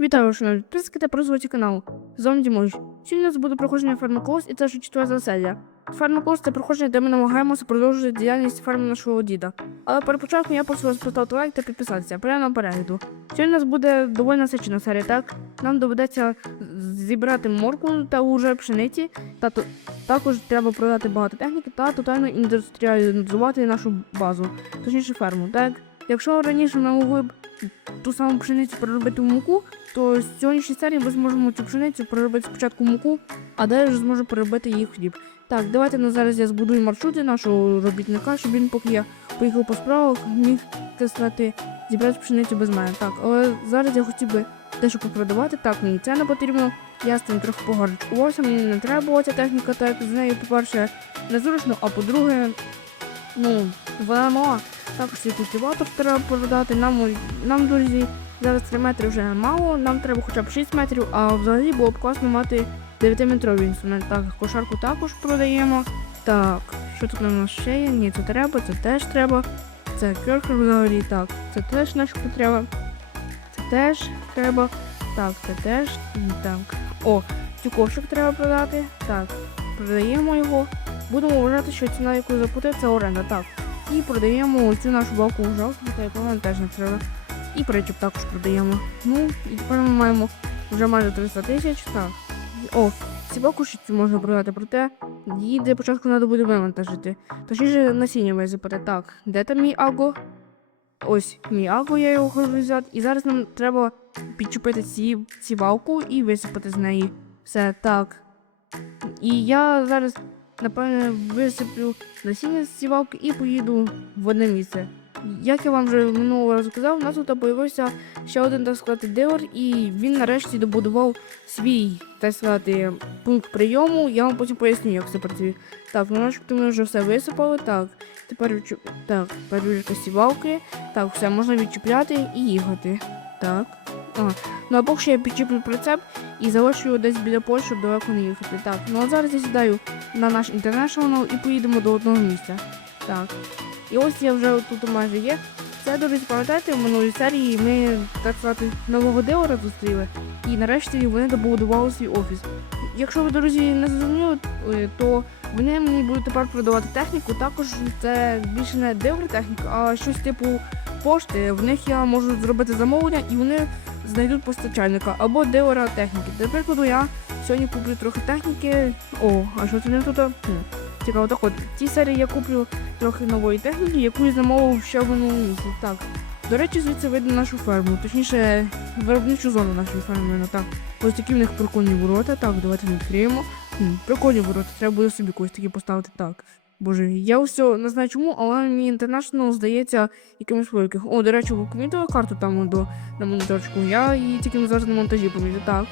Вітаю, шановні підписники та прозвиті каналу. З вами Дімош. Сьогодні у нас буде проходження фармаколос і це вже четверта серія. Фармаколос це проходження, де ми намагаємося продовжити діяльність ферми нашого діда. Але перед початком я прошу вас поставити лайк та підписатися. Прямо перегляду. Сьогодні у нас буде доволі насичена серія, так? Нам доведеться зібрати моркву та уже пшениці, та також треба продати багато техніки та тотально індустріалізувати нашу базу, точніше ферму, так? Якщо раніше ми могли б ту саму пшеницю переробити в муку, то з сьогоднішньої серії ми зможемо цю пшеницю переробити спочатку в муку, а далі вже зможемо переробити її хліб. Так, давайте на зараз я збудую маршрути нашого робітника, щоб він, поки я поїхав по справах, міг так сказати, зібрати пшеницю без мене. Так, але зараз я хотів би дещо попродавати. Так, мені це не потрібно. Я з цим трохи погарчкувався, мені не треба була ця техніка, так з нею, по-перше, незручно, а по-друге, ну, вона мала. Також свій культиватор треба продати. Нам, нам, друзі, зараз 3 метри вже мало, нам треба хоча б 6 метрів, а взагалі було б класно мати 9-метровий інструмент. Так, кошарку також продаємо. Так, що тут у нас ще є? Ні, це треба, це теж треба. Це кьорхер взагалі, так, це теж наш потреба. Це теж треба. Так, це теж. Так. О, цю ковшик треба продати. Так, продаємо його. Будемо вважати, що ціна, яку заплатив, це оренда. Так. І продаємо цю нашу балку та яку нам теж не треба. І причіп також продаємо. Ну, і тепер ми маємо вже майже 300 тисяч. Так. О, ці ще можна продати, проте її для початку треба буде вивантажити. Точніше насіння висипати. Так, де там мій аго? Ось мій аго, я його хочу взяти. І зараз нам треба підчепити ці, ці балку і висипати з неї. Все так. І я зараз, напевне, висиплю насіння з сівалки і поїду в одне місце. Як я вам вже минулого разу казав, у нас тут появився ще один, так сказати, дилер, і він нарешті добудував свій, так сказати, пункт прийому. Я вам потім поясню, як це працює. Так, ну начебто ми вже все висипали. Так, тепер так, перевірка сівалки. Так, все можна відчіпляти і їхати. Так. А, ну а поки що я підчіплю прицеп і залишу його десь біля Польщі, щоб далеко не їхати. Так, ну а зараз я сідаю на наш інтернешнл і поїдемо до одного місця. Так. І ось я вже тут майже є. Це, до речі, пам'ятаєте, в минулій серії ми, так сказати, нового дилера зустріли, і нарешті вони добудували свій офіс. Якщо ви, друзі, не зрозуміли, е, то вони мені будуть тепер продавати техніку. Також це більше не дилер техніка, а щось типу пошти. В них я можу зробити замовлення і вони знайдуть постачальника або дилера техніки. Для прикладу, я сьогодні куплю трохи техніки. О, а що це не тут? Цікаво, так от, в цій серії я куплю трохи нової техніки, яку я замовив ще в минулому місяці. Так. До речі, звідси видно нашу ферму, точніше, виробничу зону нашої ферми. Ну, так. Ось такі в них прикольні ворота. Так, давайте відкриємо. Прикольні ворота, треба буде собі когось такі поставити. Так. Боже, я ось не знаю чому, але мені інтернешнл здається якимось великим. О, до речі, ви помітили карту там до на моніторчику? Я її тільки зараз на монтажі помітив. Так.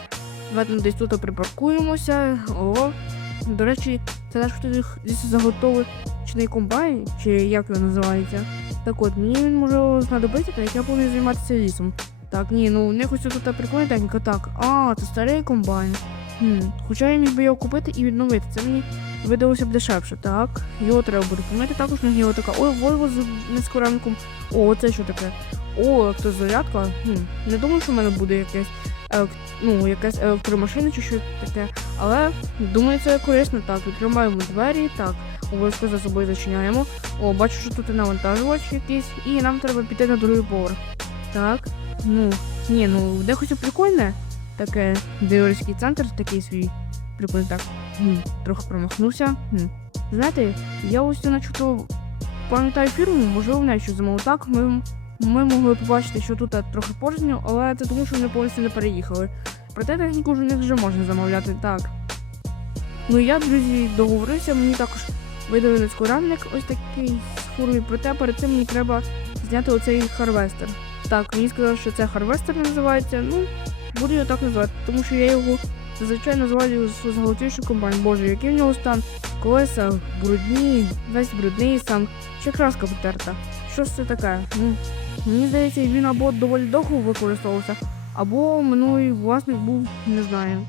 Давайте десь тут припаркуємося. О, до речі, це наш хтось заготовочний комбайн, чи як його називається. Так от, мені він може знадобитися, так як я повинен займатися лісом. Так, ні, ну у них ось тут прикольна техніка. Так, а, це старий комбайн. Хм, хоча я міг би його купити і відновити. Це мені видалося б дешевше. Так, його треба буде помити. Також них є така. Ой, Volvo з нескоренком. О, це що таке? О, як то зарядка. Хм, не думаю, що в мене буде якесь елек... ну, якась електромашина чи щось таке. Але думаю, це корисно. Так, відкриваємо двері, так, обов'язково за собою зачиняємо. О, бачу, що тут і навантажувач якийсь, і нам треба піти на другий поверх. Так, ну, ні, ну де хоч прикольне. Таке дилерський центр, такий свій. Прикольно так. Трохи промахнувся. Знаєте, я ось начебто пам'ятаю фірму, можливо, в неї щось замовив. Так, ми, ми могли побачити, що тут трохи порожньо, але це тому, що вони повністю не переїхали. Проте техніку вже них вже можна замовляти так. Ну я, друзі, договорився, мені також видали нескоранник ось такий з фурою, проте перед цим мені треба зняти оцей харвестер. Так, мені сказали, що це харвестер називається. Ну, буду його так називати, тому що я його зазвичай називаю золотіший комбайн. Боже, який в нього стан? Колеса брудні, весь брудний сам, ще краска потерта. Що ж це таке? Ну, мені здається, він або доволі довго використовувався, або минулий власник був, не знаю.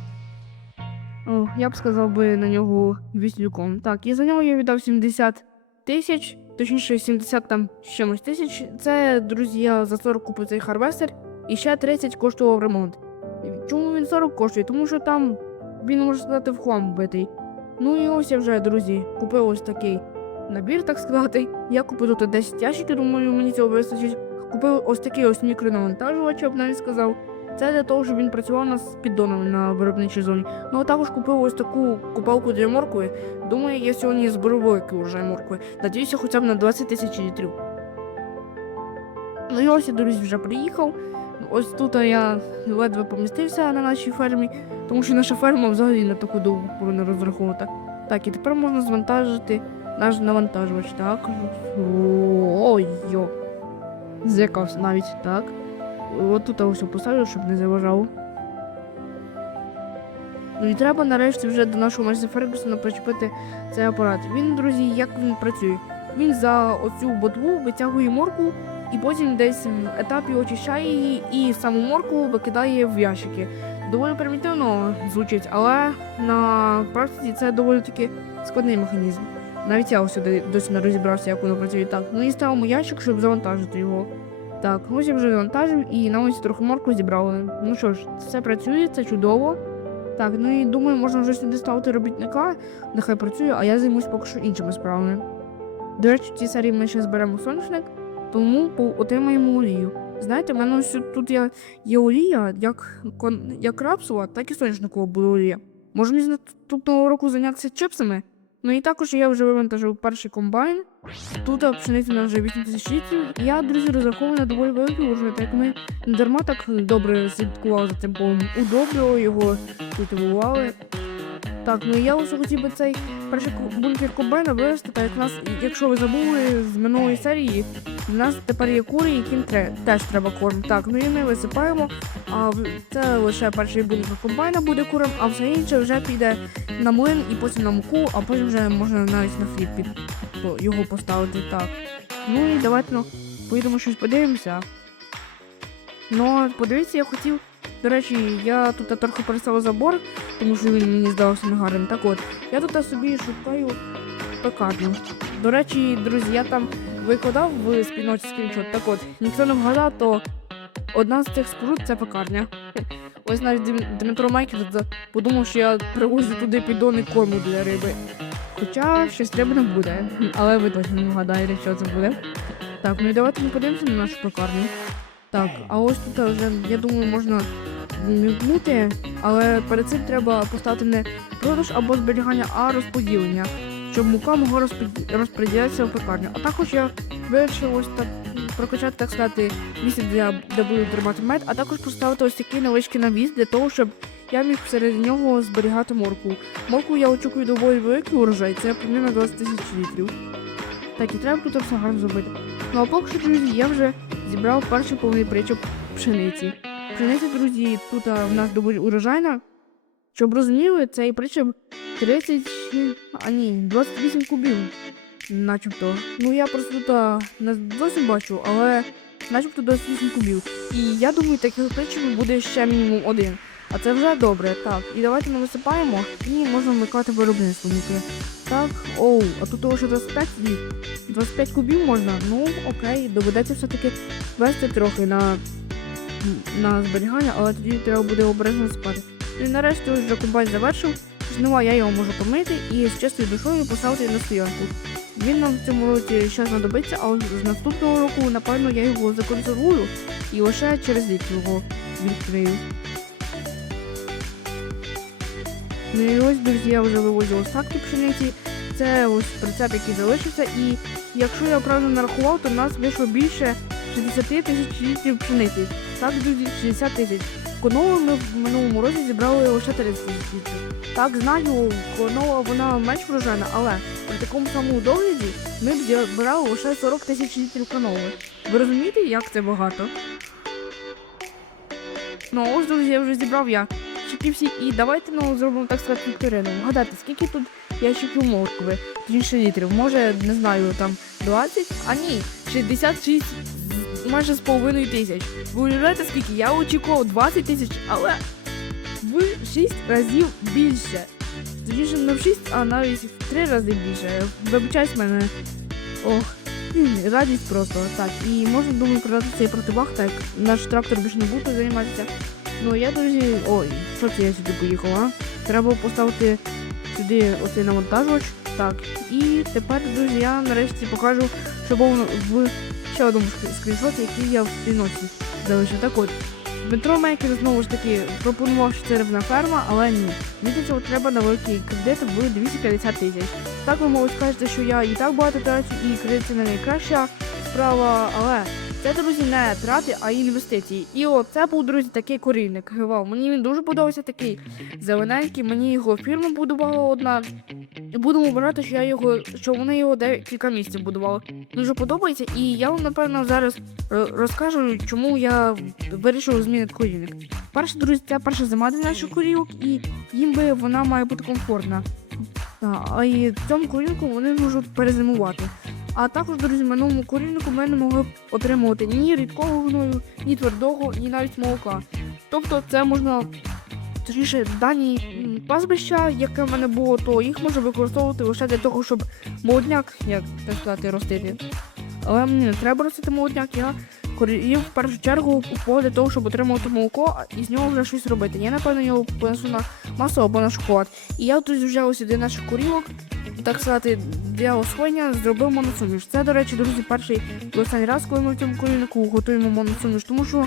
О, я б сказав би на нього віслюком. Так, і за нього я віддав 70 тисяч, точніше 70 там чимось тисяч. Це, друзі, я за 40 купив цей харвестер, і ще 30 коштував ремонт. Чому він 40 коштує? Тому що там він може сказати в хлам вбитий. Ну і ось я вже, друзі, купив ось такий набір, так сказати. Я купив тут 10 ящиків, думаю, мені цього вистачить. Купив ось такий ось мікронавантажувач, я б навіть сказав. Це для того, щоб він працював нас з піддонами на виробничій зоні. Ну а також купив ось таку купалку для моркви. Думаю, я сьогодні зберу великий урожай моркви. Надіюся, хоча б на 20 тисяч літрів. Ну і ось я, друзі, вже приїхав. Ось тут я ледве помістився на нашій фермі, тому що наша ферма взагалі не таку довго повинна розраховувати. Так, і тепер можна звантажити наш навантажувач. Так. Ой, йо. Злякався навіть, так. От тут ось поставлю, щоб не заважав. Ну і треба нарешті вже до нашого майстра Фергюсона причепити цей апарат. Він, друзі, як він працює? Він за оцю ботву витягує морку і потім десь етапі очищає її і саму морку викидає в ящики. Доволі примітивно звучить, але на практиці це доволі таки складний механізм. Навіть я сюди досі не розібрався, як воно працює так. Ну і ставимо ящик, щоб завантажити його. Так, ось я вже завантажив і на ось трохи морку зібрали. Ну що ж, все працює, це чудово. Так, ну і думаю, можна вже сюди ставити робітника, нехай працює, а я займусь поки що іншими справами. До речі, в цій серії ми ще зберемо соняшник, тому отримаємо олію. Знаєте, в мене ось тут є, є олія, як, кон- як рапсова, так і соняшникова буде олія. Може мені з наступного року зайнятися чипсами? Ну і також я вже вивантажив перший комбайн. Тут пшениця на вже 8 тисяч літрів. Я, друзі, розраховую на доволі великий урожай, так як ми не дарма так добре слідкували за цим полем. Удобрювали його, культивували. Так, ну я ось хотів би цей перший бункер комбайна вивести, так як нас, якщо ви забули з минулої серії, в нас тепер є кури, яким тре- теж треба корм. Так, ну і ми висипаємо. А це лише перший бункер комбайна буде куром, а все інше вже піде на млин і потім на муку, а потім вже можна навіть на хліб під його поставити. Так. Ну і давайте ну, поїдемо щось подивимося. Ну, подивіться, я хотів. До речі, я тут трохи переставив забор, тому що він мені здавався негарним. Так от, я тут собі шукаю пекарню. До речі, друзі, я там викладав в спільноті скріншот. Так от, ніхто не вгадав, то одна з цих споруд це пекарня. Ось навіть Дмитро Майків за- подумав, що я привозю туди піддони корму для риби. Хоча щось риби не буде, але ви точно не вгадаєте, що це буде. Так, ну і давайте ми подивимося на нашу пекарню. Так, а ось тут вже, я думаю, можна вмікнути, але перед цим треба поставити не продаж або зберігання, а розподілення, щоб мука могла розпод- розподілятися в пекарню. А також я вирішив ось так прокачати, так сказати, місце, де, де буду тримати мед, а також поставити ось такий невеличкий навіс для того, щоб я міг всередині нього зберігати морку. Морку я очікую доволі великий урожай, це примерно 20 тисяч літрів. Так, і треба тут все гарно зробити. Ну а поки що, друзі, я вже зібрав перший повний причоп пшениці. Пшениця, друзі, тут в нас доволі урожайна. Щоб розуміли, цей причоп 30, а ні, 28 кубів. Начебто. Ну я просто тут не зовсім бачу, але начебто 28 кубів. І я думаю, таких причопів буде ще мінімум один. А це вже добре. Так, і давайте ми висипаємо і можна вмикати виробництво муки. Так, оу, а тут лише 25 кубів. 25 кубів можна? Ну, окей, доведеться все-таки вести трохи на, на зберігання, але тоді треба буде обережно спати. І нарешті ось вже завершив. Жнива я його можу помити і з чистою душою поставити на стоянку. Він нам в цьому році ще знадобиться, а з наступного року, напевно, я його законсервую і лише через рік його відкрию. Ну і ось, друзі, я вже вивозив остатки пшениці. Це ось прицеп, який залишився. І якщо я правильно нарахував, то в нас вийшло більше 60 тисяч літрів пшениці. Так, друзі, 60 тисяч. Конову ми в минулому році зібрали лише 30 тисяч. Так, знаю, конова вона менш врожайна, але при такому самому догляді ми б збирали лише 40 тисяч літрів конови. Ви розумієте, як це багато? Ну, ось, друзі, я вже зібрав я ящики всі, і давайте ну, зробимо так сказати вікторину. Вгадайте, скільки тут ящиків моркви, точніше літрів, може, не знаю, там 20, а ні, 66 з- майже з половиною тисяч. Ви уявляєте, скільки? Я очікував 20 тисяч, але в 6 разів більше. Точніше, не в 6, а навіть в 3 рази більше. Вибачаюсь мене. Ох. Радість просто так. І можна думаю продати цей противаг, так наш трактор більше не буде займатися. Ну я, друзі, ой, що це я сюди поїхав, а? Треба поставити сюди оцей навантажувач. Так, і тепер, друзі, я нарешті покажу, що був в ще одному ск- скріншоті, який я в спільноті залишив. Так от, Дмитро Мейкер знову ж таки пропонував, що це рибна ферма, але ні. Мені цього треба на великий кредит в 250 тисяч. Так ви можете скажете, що я і так багато трачу, і кредит не найкраща справа, але це, друзі, не трати, а інвестиції. І от це був, друзі, такий корильник. Вау, мені він дуже подобається такий зелененький. Мені його фірма будувала одна. І будемо вважати, що я його, що вони його декілька місяців будували. Дуже подобається, і я вам напевно зараз розкажу, чому я вирішив змінити корівник. Перше, друзі, це перша зима для наших корівок, і їм би вона має бути комфортна. А, і цьому корівнику вони можуть перезимувати. А також, друзі, в минулому корівнику ми не могли б отримувати ні рідкого гною, ні твердого, ні навіть молока. Тобто це можна. Точніше, дані м, пастбища, яке в мене було, то їх можна використовувати лише для того, щоб молодняк, як так сказати, ростити. Але мені не треба ростити молодняк, я корів в першу чергу для того, щоб отримувати молоко і з нього вже щось робити. Я, напевно, його понесу на масу або на шоколад. І я тут вже ось один наших корівок, так сказати, для освоєння зробив моносуміш. Це, до речі, друзі, перший і останній раз, коли ми в цьому корівнику готуємо моносуміш, тому що,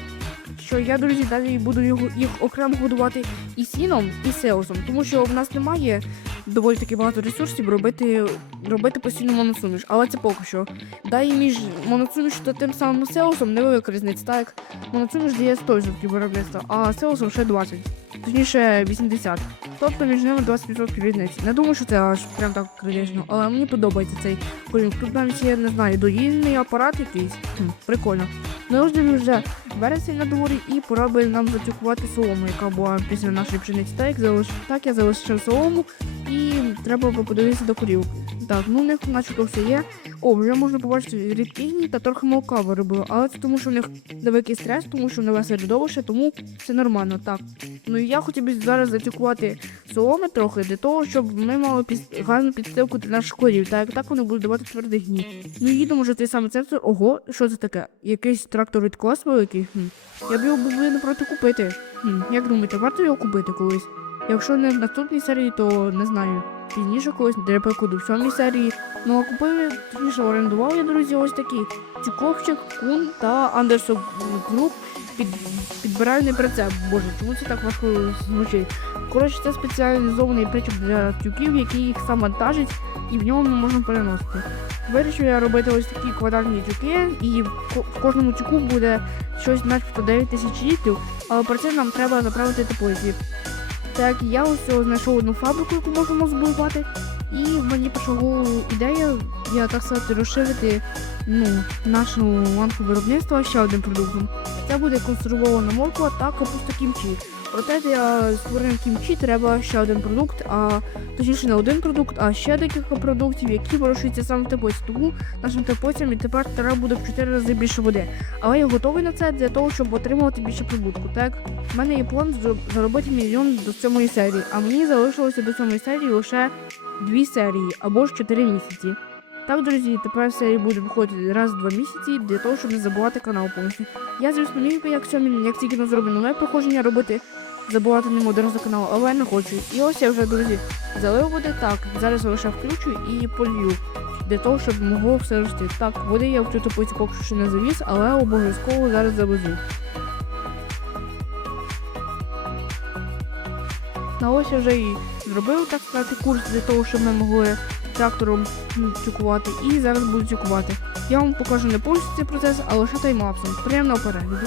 що я, друзі, далі буду його, їх окремо годувати і сіном, і сеусом, тому що в нас немає доволі таки багато ресурсів робити, робити постійно моносуміш. Але це поки що. Далі між моносуміш та тим самим сеусом невелика різниця. Так як моносуміш дає 100% виробництва, а сеусом ще 20. Точніше 80. Тобто між ними 20% різниці. Не думаю, що це аж прям так критично, але мені подобається цей корінь. Тут навіть є, не знаю, доїльний апарат якийсь. Хм, прикольно. Ну, ми вже вересень на дворі і пора би нам затюкувати солому, яка була після нашої пшениці. Так, як залиш... так я залишив солому і треба подивитися до корів. Так, ну в них начебто все є. О, вже можна побачити рідкігні та трохи молока виробили, але це тому, що в них великий стрес, тому що нове середовище, тому все нормально. Так. Ну і я хотів би зараз затюкувати соломи трохи для того, щоб ми мали під... гарну підстилку для наших корів, так як так вони будуть давати твердих гні. Ну їдемо вже той самий центр. Ого, що це таке? Якийсь трактор від клас великий? Хм. Я б його був не проти купити. Хм. Як думаєте, варто його купити колись? Якщо не в наступній серії, то не знаю. Пізніше колись прикладу в сьомій серії. Ну а купили, точніше орендував я, друзі, ось такі Чуковчик, Кун та Андерсон Груп під, підбиральний прицеп. Боже, чому це так важко звучить? Коротше, це спеціалізований причеп для тюків, який їх сам вантажить, і в ньому можна переносити. Вирішив я робити ось такі квадратні тюки, і в ко- в кожному тюку буде щось начебто 9 тисяч літрів, але про це нам треба заправити теплиці. Так, я ось знайшов одну фабрику, яку можемо збудувати, і мені прийшла голову ідея, я так сказати, розширити ну, нашу ланку виробництва ще одним продуктом. Це буде консервована морква та капуста кімчі. Проте для створення кімчі треба ще один продукт, а точніше не один продукт, а ще декілька продуктів, які вирощуються саме в теплиці. Тому нашим теплицям і тепер треба буде в 4 рази більше води. Але я готовий на це для того, щоб отримувати більше прибутку. Так, в мене є план заробити мільйон до сьомої серії, а мені залишилося до сьомої серії лише дві серії або ж чотири місяці. Так, друзі, тепер серії буде виходити раз в два місяці для того, щоб не забувати канал повністю. Я, звісно, міг як сьомі, як тільки не зроблю нове проходження робити, забувати не одразу за канал, але не хочу. І ось я вже, друзі, залив води. Так, зараз лише включу і полью. Для того, щоб могло все рости. Так, води я в цю теплицю поки що не завіз, але обов'язково зараз завезу. На ось я вже і зробив, так сказати, курс для того, щоб ми могли трактором м, тюкувати. І зараз буду тюкувати. Я вам покажу не повністю цей процес, а лише таймлапсом. Приємного перегляду.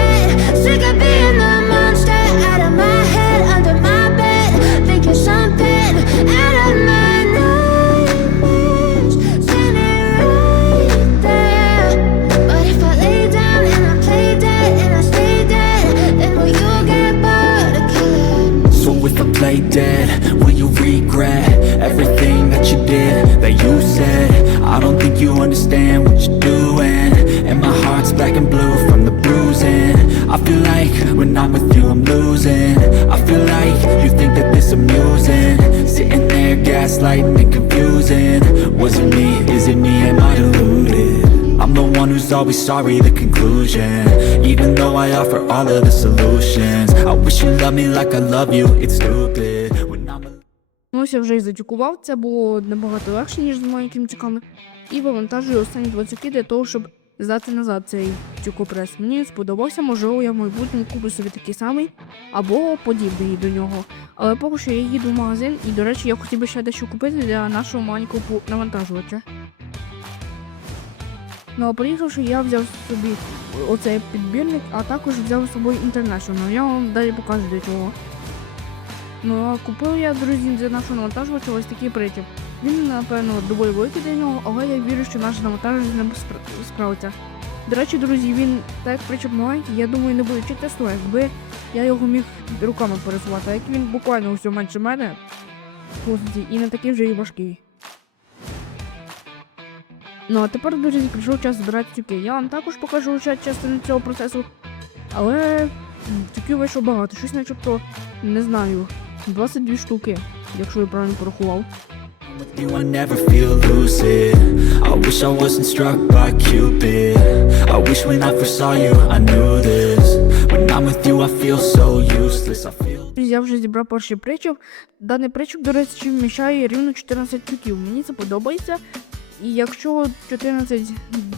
black and blue from the bruising I feel like when I'm with you I'm losing I feel like you think that this amusing Sitting there gaslighting and confusing Was it me, is it me, am I deluded? I'm the one who's always sorry, the conclusion Even though I offer all of the solutions I wish you loved me like I love you, it's stupid Ну, я вже і затюкував, це було набагато легше, ніж з моїми кімчиками. І вивантажую останні два тюки для того, щоб здати назад цей тюкопрес. Мені сподобався, можливо, я в майбутньому куплю собі такий самий або подібний до нього. Але поки що я їду в магазин, і, до речі, я хотів би ще дещо купити для нашого маленького навантажувача. Ну а приїхавши, я взяв собі оцей підбірник, а також взяв з собою International. Я вам далі покажу для чого. Ну, а купив я, друзі, для нашого навантажувача ось такий причіп. Він, напевно, доволі великий для нього, але я вірю, що наш навантажувач з ним спра- справиться. До речі, друзі, він так причіп маленький, я думаю, не буде читати, якби я його міг руками пересувати, а як він буквально усього менше мене, по суті, і не такий вже і важкий. Ну а тепер, друзі, прийшов час збирати тюки. Я вам також покажу частину цього процесу, але тюків вийшло багато, щось начебто, не знаю, 22 штуки, якщо я правильно порахував. You I never feel lucid I wish I wasn't struck by Cupid I wish when I first saw you I knew this When I'm with you I feel so useless I feel Я вже зібрав перший причіп. Даний причіп, до речі, вміщає рівно 14 тюків. Мені це подобається. І якщо 14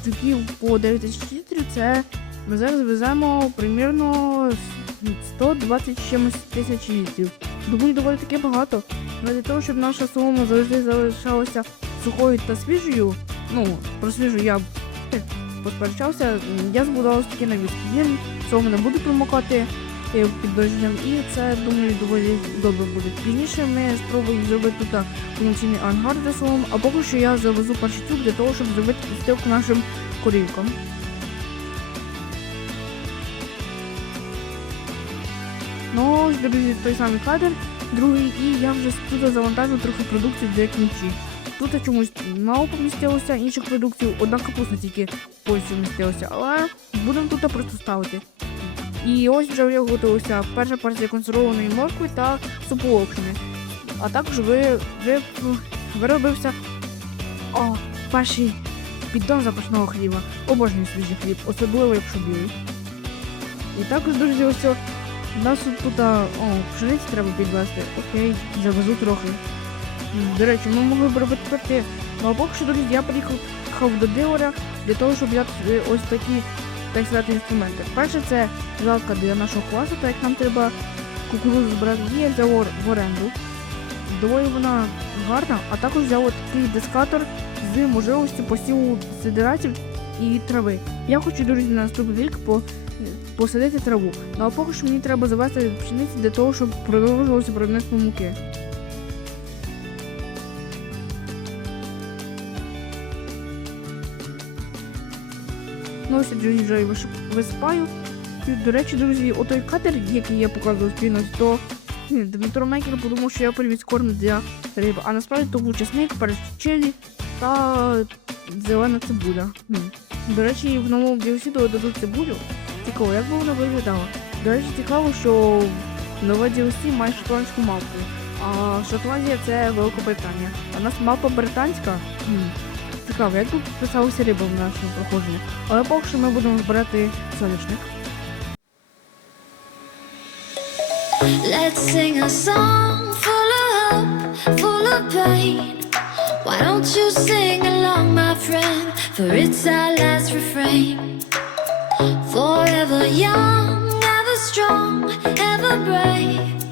тюків по 9 тисяч літрів, це ми зараз веземо примірно 120 чимось тисяч літрів. Думаю, доволі таки багато. Але для того, щоб наша солома завжди залишалася сухою та свіжою, ну, про свіжу я посперечався, я збудував ось такий навіс. Він солому не буде промокати е, під дощем, і це, думаю, доволі добре буде. Пізніше ми спробуємо зробити тут повноцінний ангар для солом, а поки що я завезу перший тюк для того, щоб зробити підстилку нашим корівкам. Ось, друзі, той самий кадр, другий, і я вже тут завантажив трохи продуктів для кінчі. Тут чомусь мало помістилося інших продуктів, одна капуста тільки повністю вмістилася, але будемо тут просто ставити. І ось вже виготовилася перша партія консервованої моркви та супу локшини. А також ви, ви, виробився о, перший піддон запашного хліба. Обожнюю свіжий хліб, особливо якщо білий. І також, друзі, ось у нас тут, о, пшениці треба підвести. Окей, завезу трохи. До речі, ми могли б робити торти. Ну а поки що, друзі, я приїхав до дилера для того, щоб взяти е, ось такі, так сказати, інструменти. Перше це жалка для нашого класу, так як нам треба кукурудзу збирати, я взяв в оренду. Доволі вона гарна, а також взяв такий дискатор з можливістю посіву сидератів і трави. Я хочу, друзі, на наступний рік по, посадити траву. Ну а поки що мені треба завести пшениці для того, щоб продовжувалося виробництво муки. Ну ось, друзі, вже висипаю. До речі, друзі, отой катер, який я показував спільно, то Дмитро Мейкер подумав, що я привіз корм для риби, а насправді то був чесник, перець чилі та зелена цибуля. До речі, в новому біосіду дадуть цибулю. Цікаво, як би вона виглядала. До речі, цікаво, що нова DLC має шотландську мавку. А Шотландія це Великобританія. А у нас мапа британська. Цікаво, як би писалася риба в нашому проходженні. Але поки що ми будемо збирати соняшник. Let's sing a song full of hope, full of pain. Why don't you sing along, my friend? For it's our last refrain. Forever young, ever strong, ever brave.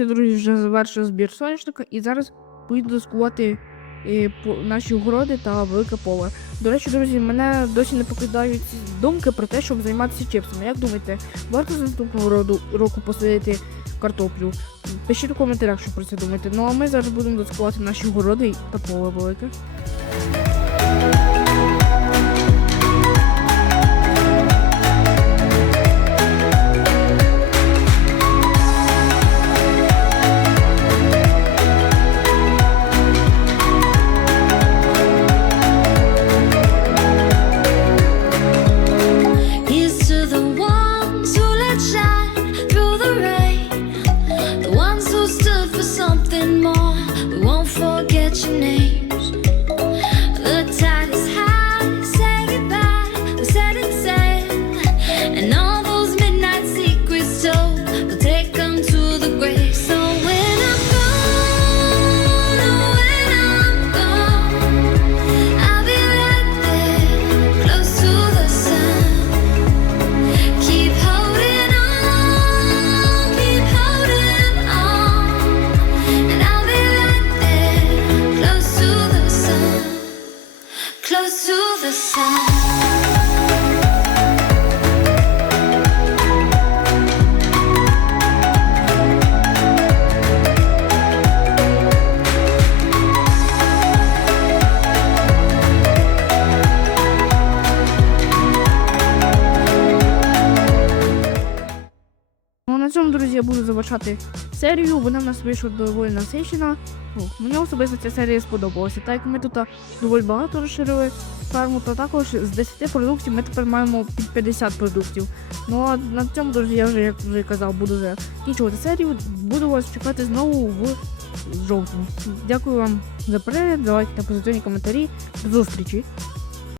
Ось, друзі, вже завершив збір соняшника і зараз поїду доскувати е, наші городи та велике поле. До речі, друзі, мене досі не покидають думки про те, щоб займатися чипсами. Як думаєте, варто з наступного роду, року посадити картоплю? Пишіть у коментарях, що про це думаєте. Ну а ми зараз будемо доскувати наші городи та поле велике. Завершати серію. Вона в нас вийшла доволі насичена. Ну, мені особисто ця серія сподобалася. Так як ми тут доволі багато розширили ферму, то також з 10 продуктів ми тепер маємо під 50 продуктів. Ну а на цьому, друзі, я вже, як вже казав, буду закінчувати серію. Буду вас чекати знову в жовтні. Дякую вам за перегляд, за лайки та позитивні коментарі. До зустрічі!